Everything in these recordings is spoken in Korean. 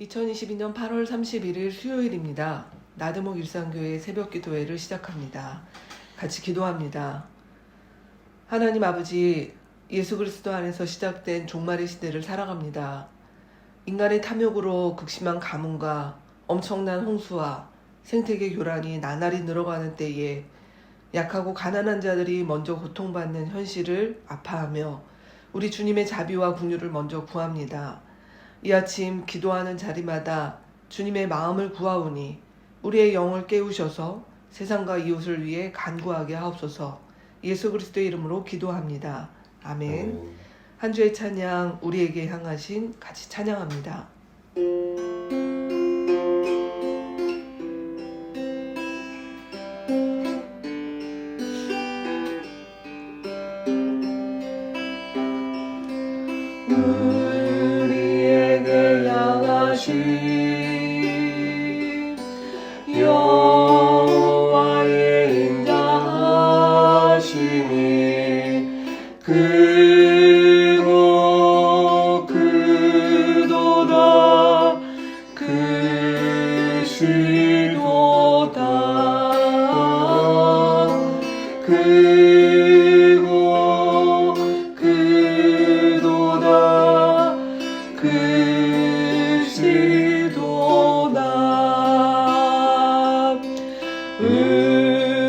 2022년 8월 31일 수요일입니다. 나드목 일상교회 새벽 기도회를 시작합니다. 같이 기도합니다. 하나님 아버지, 예수 그리스도 안에서 시작된 종말의 시대를 살아갑니다. 인간의 탐욕으로 극심한 가뭄과 엄청난 홍수와 생태계 교란이 나날이 늘어가는 때에 약하고 가난한 자들이 먼저 고통받는 현실을 아파하며 우리 주님의 자비와 긍휼을 먼저 구합니다. 이 아침 기도하는 자리마다 주님의 마음을 구하오니 우리의 영을 깨우셔서 세상과 이웃을 위해 간구하게 하옵소서. 예수 그리스도의 이름으로 기도합니다. 아멘. 한 주의 찬양 우리에게 향하신 같이 찬양합니다. 우리에게 향하신 여호와의 인자하심이 크고 크도다 크시도다 크고 크도다 크시도다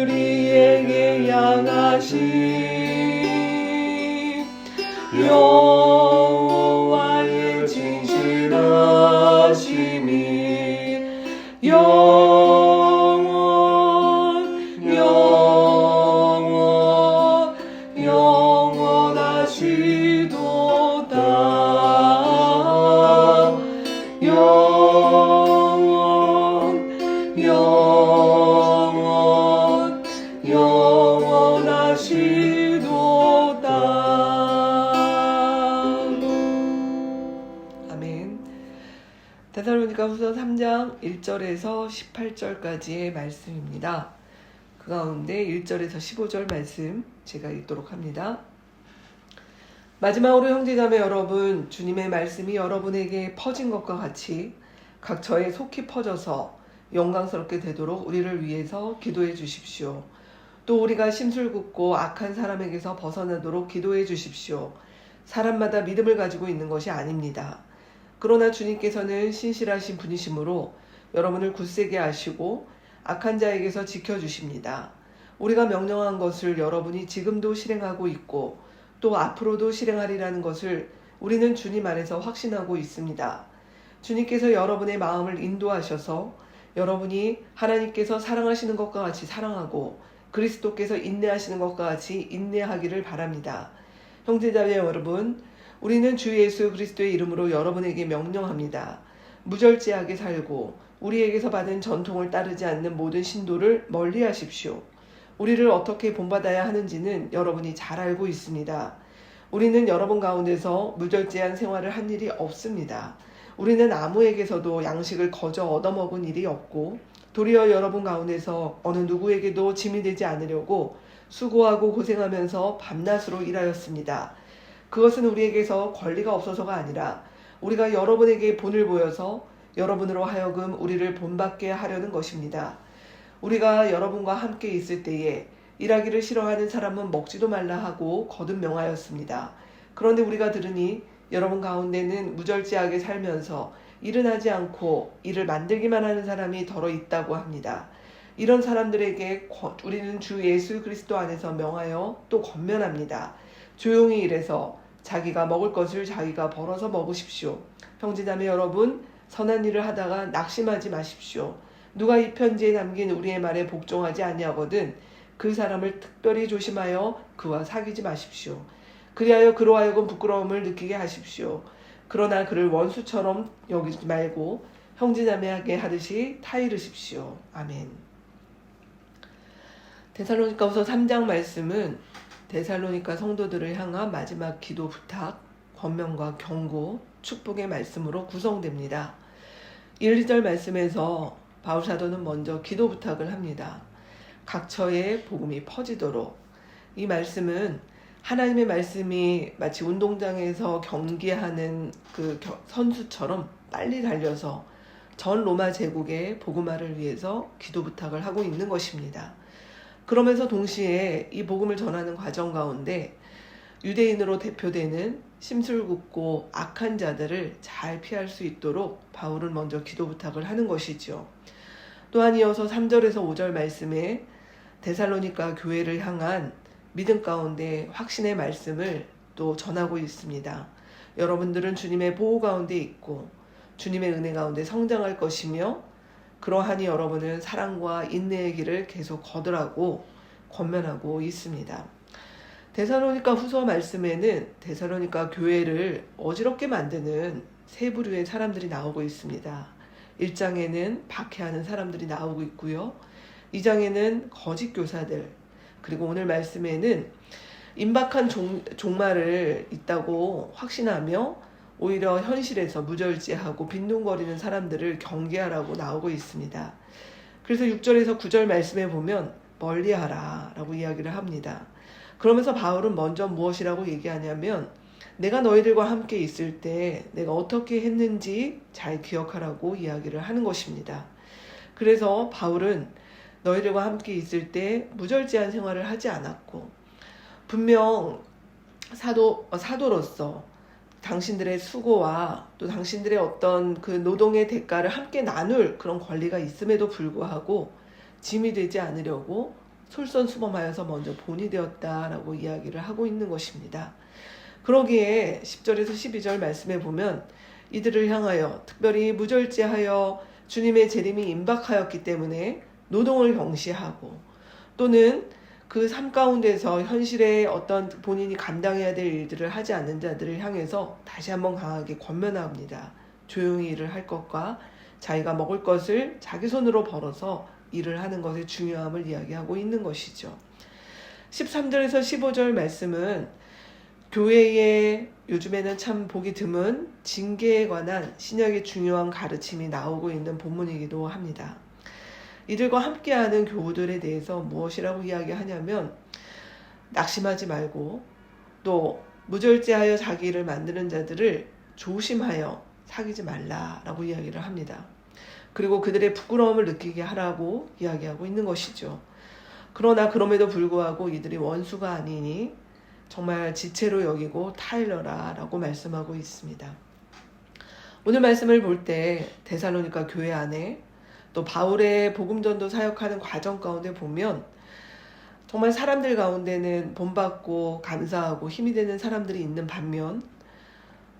우리에게 향하신 여호와의 진실하심이 영원하시도다. 아멘. 데살로니가후서 3장 1절에서 18절까지의 말씀입니다. 그 가운데 1절에서 15절 말씀 제가 읽도록 합니다. 마지막으로 형제자매 여러분, 주님의 말씀이 여러분에게 퍼진 것과 같이 각 처에 속히 퍼져서 영광스럽게 되도록 우리를 위해서 기도해 주십시오. 또 우리가 심술궂고 악한 사람에게서 벗어나도록 기도해 주십시오. 사람마다 믿음을 가지고 있는 것이 아닙니다. 그러나 주님께서는 신실하신 분이시므로 여러분을 굳세게 하시고 악한 자에게서 지켜주십니다. 우리가 명령한 것을 여러분이 지금도 실행하고 있고 또 앞으로도 실행하리라는 것을 우리는 주님 안에서 확신하고 있습니다. 주님께서 여러분의 마음을 인도하셔서 여러분이 하나님께서 사랑하시는 것과 같이 사랑하고 그리스도께서 인내하시는 것과 같이 인내하기를 바랍니다. 형제자매 여러분, 우리는 주 예수 그리스도의 이름으로 여러분에게 명령합니다. 무절제하게 살고 우리에게서 받은 전통을 따르지 않는 모든 신도를 멀리하십시오. 우리를 어떻게 본받아야 하는지는 여러분이 잘 알고 있습니다. 우리는 여러분 가운데서 무절제한 생활을 한 일이 없습니다. 우리는 아무에게서도 양식을 거저 얻어먹은 일이 없고 도리어 여러분 가운데서 어느 누구에게도 짐이 되지 않으려고 수고하고 고생하면서 밤낮으로 일하였습니다. 그것은 우리에게서 권리가 없어서가 아니라 우리가 여러분에게 본을 보여서 여러분으로 하여금 우리를 본받게 하려는 것입니다. 우리가 여러분과 함께 있을 때에 일하기를 싫어하는 사람은 먹지도 말라 하고 거듭 명하였습니다. 그런데 우리가 들으니 여러분 가운데는 무절제하게 살면서 일은 하지 않고 일을 만들기만 하는 사람이 더러 있다고 합니다. 이런 사람들에게 우리는 주 예수 그리스도 안에서 명하여 또 권면합니다. 조용히 일해서 자기가 먹을 것을 자기가 벌어서 먹으십시오. 형제자매 여러분, 선한 일을 하다가 낙심하지 마십시오. 누가 이 편지에 남긴 우리의 말에 복종하지 아니하거든 그 사람을 특별히 조심하여 그와 사귀지 마십시오. 그리하여 그로 하여금 부끄러움을 느끼게 하십시오. 그러나 그를 원수처럼 여기지 말고 형제자매하게 하듯이 타이르십시오. 아멘. 데살로니가후서 3장 말씀은 데살로니가 성도들을 향한 마지막 기도 부탁, 권면과 경고, 축복의 말씀으로 구성됩니다. 1, 2절 말씀에서 바울사도는 먼저 기도 부탁을 합니다. 각 처에 복음이 퍼지도록. 이 말씀은 하나님의 말씀이 마치 운동장에서 경기하는 그 선수처럼 빨리 달려서 전 로마 제국의 복음화를 위해서 기도 부탁을 하고 있는 것입니다. 그러면서 동시에 이 복음을 전하는 과정 가운데 유대인으로 대표되는 심술궂고 악한 자들을 잘 피할 수 있도록 바울은 먼저 기도 부탁을 하는 것이죠. 또한 이어서 3절에서 5절 말씀에 데살로니가 교회를 향한 믿음 가운데 확신의 말씀을 또 전하고 있습니다. 여러분들은 주님의 보호 가운데 있고 주님의 은혜 가운데 성장할 것이며 그러하니 여러분은 사랑과 인내의 길을 계속 걷으라고 권면하고 있습니다. 데살로니가 후서 말씀에는 데살로니가 교회를 어지럽게 만드는 세 부류의 사람들이 나오고 있습니다. 1장에는 박해하는 사람들이 나오고 있고요. 2장에는 거짓 교사들, 그리고 오늘 말씀에는 임박한 종말을 있다고 확신하며 오히려 현실에서 무절제하고 빈둥거리는 사람들을 경계하라고 나오고 있습니다. 그래서 6절에서 9절 말씀에 보면 멀리하라 라고 이야기를 합니다. 그러면서 바울은 먼저 무엇이라고 얘기하냐면 내가 너희들과 함께 있을 때 내가 어떻게 했는지 잘 기억하라고 이야기를 하는 것입니다. 그래서 바울은 너희들과 함께 있을 때 무절제한 생활을 하지 않았고 분명 사도로서 당신들의 수고와 또 당신들의 어떤 그 노동의 대가를 함께 나눌 그런 권리가 있음에도 불구하고 짐이 되지 않으려고 솔선수범하여서 먼저 본이 되었다라고 이야기를 하고 있는 것입니다. 그러기에 10절에서 12절 말씀에 보면 이들을 향하여 특별히 무절제하여 주님의 재림이 임박하였기 때문에 노동을 경시하고 또는 그 삶 가운데서 현실의 어떤 본인이 감당해야 될 일들을 하지 않는 자들을 향해서 다시 한번 강하게 권면합니다. 조용히 일을 할 것과 자기가 먹을 것을 자기 손으로 벌어서 일을 하는 것의 중요함을 이야기하고 있는 것이죠. 13절에서 15절 말씀은 교회에 요즘에는 참 보기 드문 징계에 관한 신약의 중요한 가르침이 나오고 있는 본문이기도 합니다. 이들과 함께하는 교우들에 대해서 무엇이라고 이야기하냐면 낙심하지 말고 또 무절제하여 자기 일을 만드는 자들을 조심하여 사귀지 말라라고 이야기를 합니다. 그리고 그들의 부끄러움을 느끼게 하라고 이야기하고 있는 것이죠. 그러나 그럼에도 불구하고 이들이 원수가 아니니 정말 지체로 여기고 타일러라 라고 말씀하고 있습니다. 오늘 말씀을 볼 때 데살로니가 교회 안에 또 바울의 복음전도 사역하는 과정 가운데 보면 정말 사람들 가운데는 본받고 감사하고 힘이 되는 사람들이 있는 반면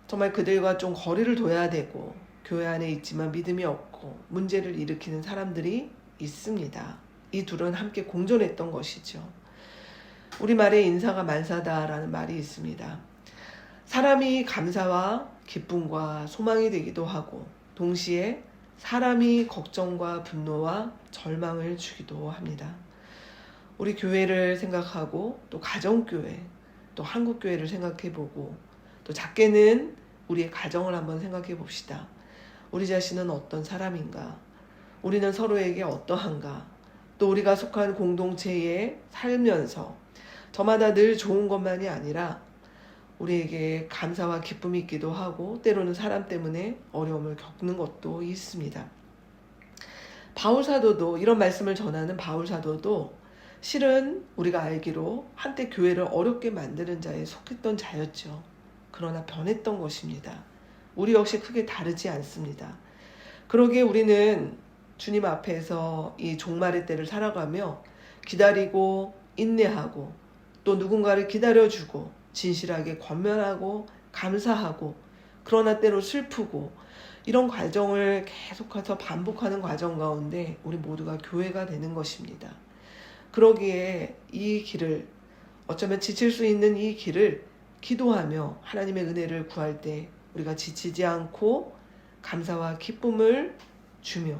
정말 그들과 좀 거리를 둬야 되고 교회 안에 있지만 믿음이 없고 문제를 일으키는 사람들이 있습니다. 이 둘은 함께 공존했던 것이죠. 우리말에 인사가 만사다라는 말이 있습니다. 사람이 감사와 기쁨과 소망이 되기도 하고 동시에 사람이 걱정과 분노와 절망을 주기도 합니다. 우리 교회를 생각하고 또 가정교회, 또 한국교회를 생각해보고 또 작게는 우리의 가정을 한번 생각해 봅시다. 우리 자신은 어떤 사람인가? 우리는 서로에게 어떠한가? 또 우리가 속한 공동체에 살면서 저마다 늘 좋은 것만이 아니라 우리에게 감사와 기쁨이 있기도 하고 때로는 사람 때문에 어려움을 겪는 것도 있습니다. 바울사도도 이런 말씀을 전하는 바울사도도 실은 우리가 알기로 한때 교회를 어렵게 만드는 자에 속했던 자였죠. 그러나 변했던 것입니다. 우리 역시 크게 다르지 않습니다. 그러기에 우리는 주님 앞에서 이 종말의 때를 살아가며 기다리고 인내하고 또 누군가를 기다려주고 진실하게 권면하고 감사하고 그러나 때로 슬프고 이런 과정을 계속해서 반복하는 과정 가운데 우리 모두가 교회가 되는 것입니다. 그러기에 이 길을 어쩌면 지칠 수 있는 이 길을 기도하며 하나님의 은혜를 구할 때 우리가 지치지 않고 감사와 기쁨을 주며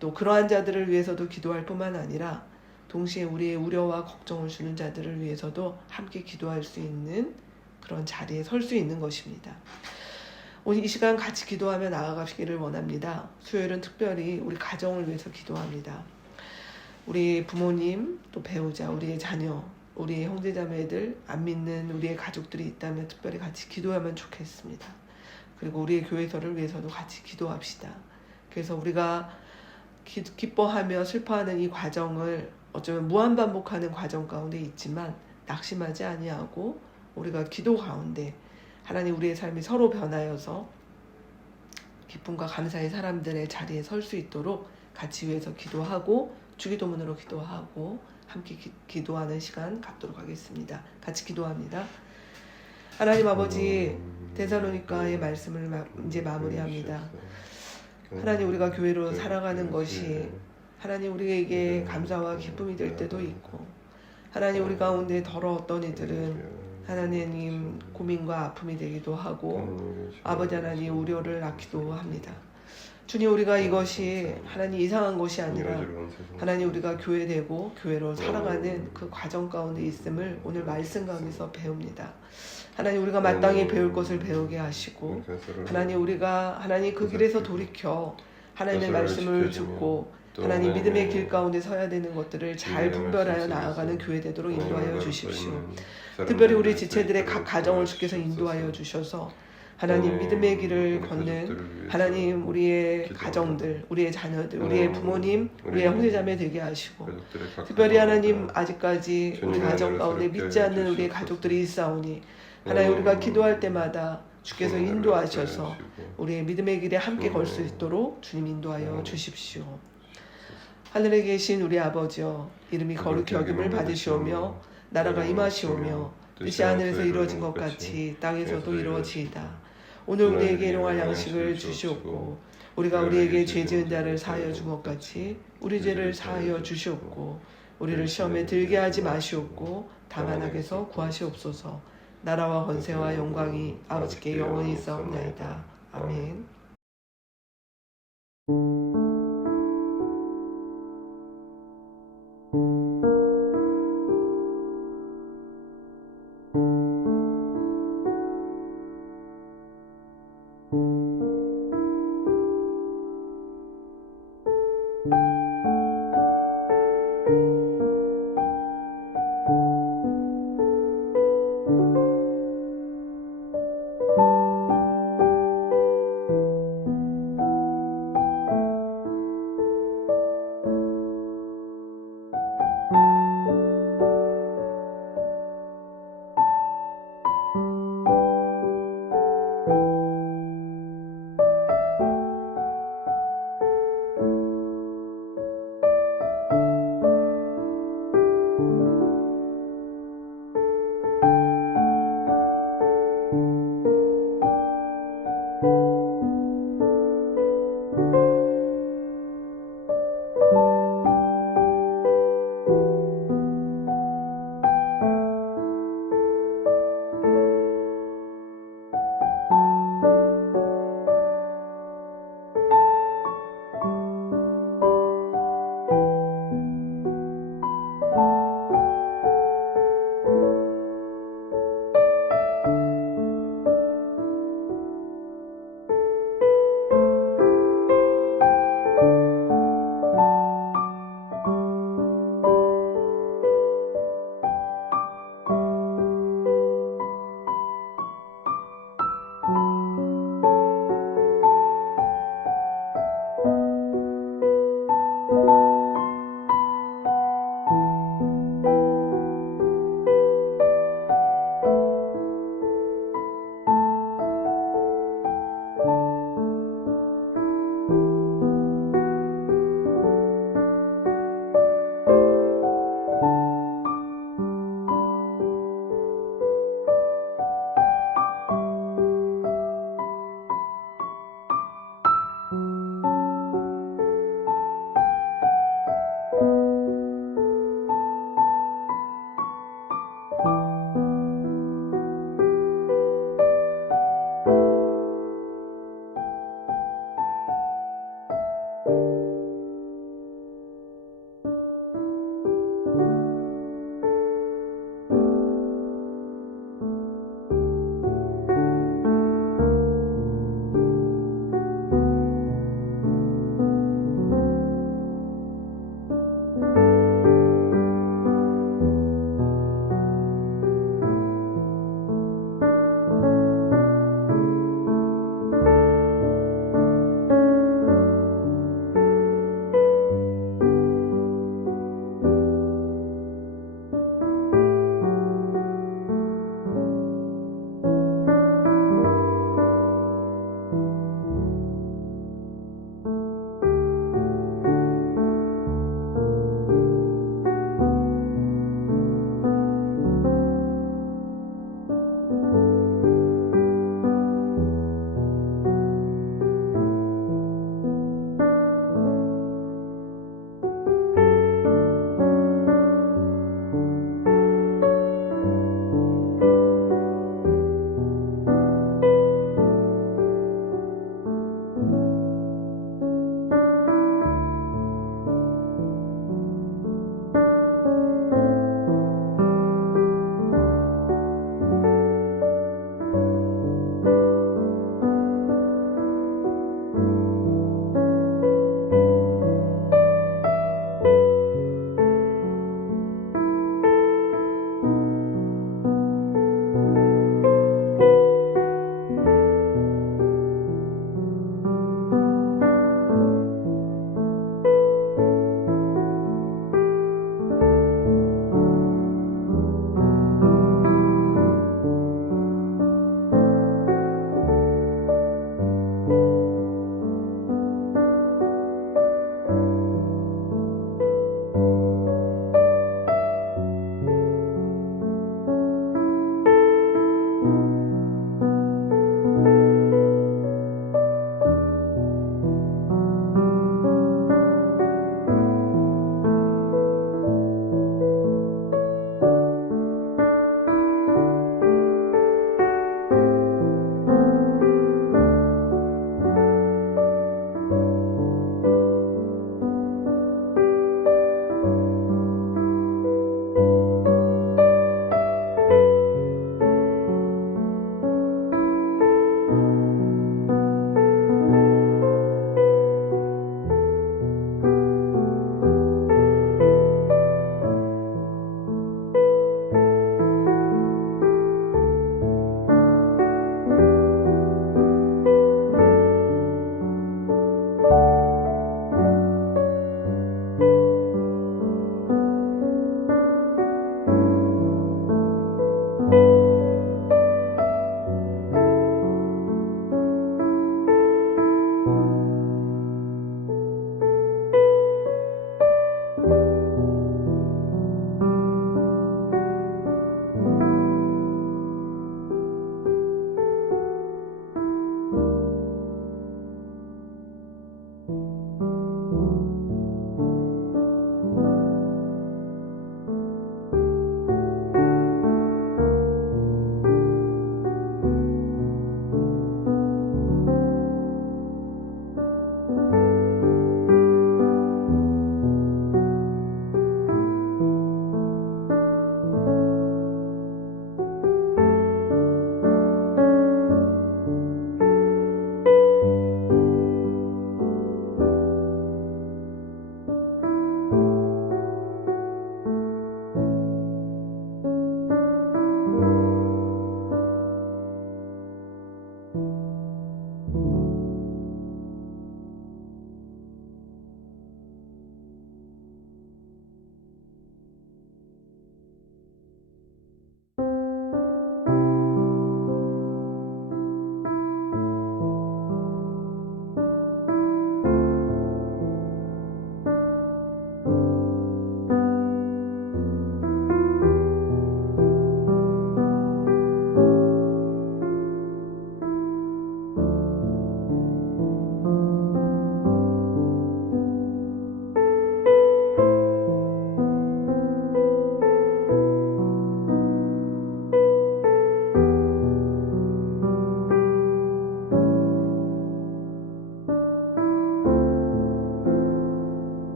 또 그러한 자들을 위해서도 기도할 뿐만 아니라 동시에 우리의 우려와 걱정을 주는 자들을 위해서도 함께 기도할 수 있는 그런 자리에 설 수 있는 것입니다. 오늘 이 시간 같이 기도하며 나아가시기를 원합니다. 수요일은 특별히 우리 가정을 위해서 기도합니다. 우리 부모님, 또 배우자, 우리의 자녀, 우리 형제자매들, 안 믿는 우리의 가족들이 있다면 특별히 같이 기도하면 좋겠습니다. 그리고 우리의 교회설을 위해서도 같이 기도합시다. 그래서 우리가 기뻐하며 슬퍼하는 이 과정을 어쩌면 무한반복하는 과정 가운데 있지만 낙심하지 아니하고 우리가 기도 가운데 하나님 우리의 삶이 서로 변하여서 기쁨과 감사의 사람들의 자리에 설 수 있도록 같이 위해서 기도하고 주기도문으로 기도하고 함께 기도하는 시간 갖도록 하겠습니다. 같이 기도합니다. 하나님 아버지, 데살로니가의 말씀을 이제 마무리합니다. 하나님 우리가 교회로 살아가는 것이 하나님 우리에게 감사와 기쁨이 될 때도 있고 하나님 우리 가운데 더러웠던 이들은 하나님 고민과 아픔이 되기도 하고 아버지 하나님 우려를 낳기도 합니다. 주님 우리가 이것이 하나님 이상한 것이 아니라 하나님 우리가 교회되고 교회로 살아가는 그 과정 가운데 있음을 오늘 말씀 가운데서 배웁니다. 하나님 우리가 마땅히 배울 것을 배우게 하시고 하나님 우리가 하나님 그 길에서 돌이켜 하나님의 말씀을 듣고 하나님 믿음의 길 가운데 서야 되는 것들을 잘 분별하여 나아가는 교회 되도록 인도하여 주십시오. 특별히 우리 지체들의 각 가정을 주께서 인도하여 주셔서 하나님 믿음의 길을 걷는 하나님 우리의 가정들, 우리의 자녀들, 우리의 부모님, 우리의 형제자매 되게 하시고 특별히 하나님 아직까지 우리 가정 가운데 믿지 않는 우리의 가족들이 있사오니 하나님 우리가 기도할 때마다 주께서 인도하셔서 우리의 믿음의 길에 함께 걸 수 있도록 주님 인도하여 주십시오. 하늘에 계신 우리 아버지여 이름이 거룩히 여김을 받으시오며 나라가 임하시오며 뜻이 하늘에서 이루어진 것 같이 땅에서도 이루어지이다. 오늘 우리에게 일용할 양식을 주시옵고 우리가 우리에게 죄 지은 자를 사하여 준 것 같이 우리 죄를 사하여 주시옵고 우리를 시험에 들게 하지 마시옵고 다만 악에서 구하시옵소서. 나라와 권세와 영광이 아버지께 영원히 있사옵나이다. 아멘. you